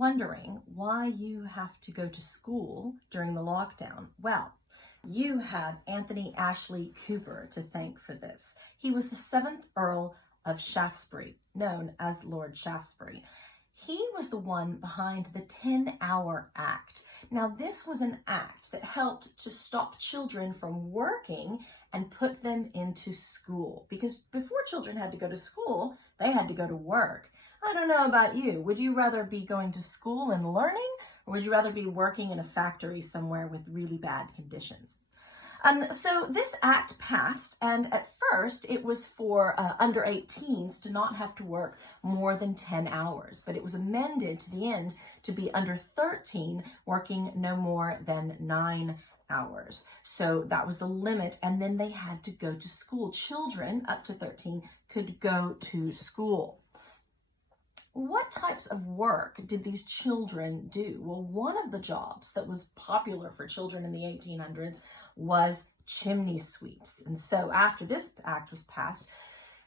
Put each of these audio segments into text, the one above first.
wondering why you have to go to school during the lockdown, well, you have Anthony Ashley Cooper to thank for this. He was the 7th Earl of Shaftesbury, known as Lord Shaftesbury. He was the one behind the 10-Hour Act. Now, this was an act that helped to stop children from working and put them into school. Because before children had to go to school, they had to go to work. I don't know about you. Would you rather be going to school and learning, or would you rather be working in a factory somewhere with really bad conditions? So this act passed, and at first it was for under 18s to not have to work more than 10 hours, but it was amended to the end to be under 13 working no more than 9 hours. So that was the limit, and then they had to go to school. Children up to 13 could go to school. What types of work did these children do? Well, one of the jobs that was popular for children in the 1800s was chimney sweeps. And so after this act was passed,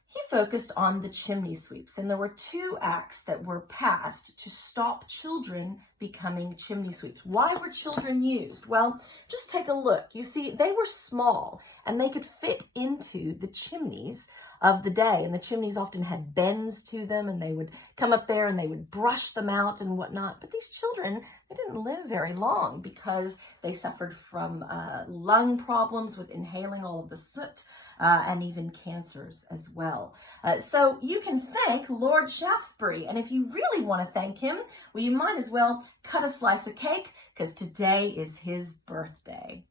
he focused on the chimney sweeps. And there were 2 acts that were passed to stop children becoming chimney sweeps. Why were children used? Well, just take a look. You see, they were small and they could fit into the chimneys of the day. And the chimneys often had bends to them, and they would come up there and they would brush them out and whatnot. But these children, they didn't live very long because they suffered from lung problems with inhaling all of the soot and even cancers as well. So you can thank Lord Shaftesbury. And if you really want to thank him, well, you might as well cut a slice of cake, because today is his birthday.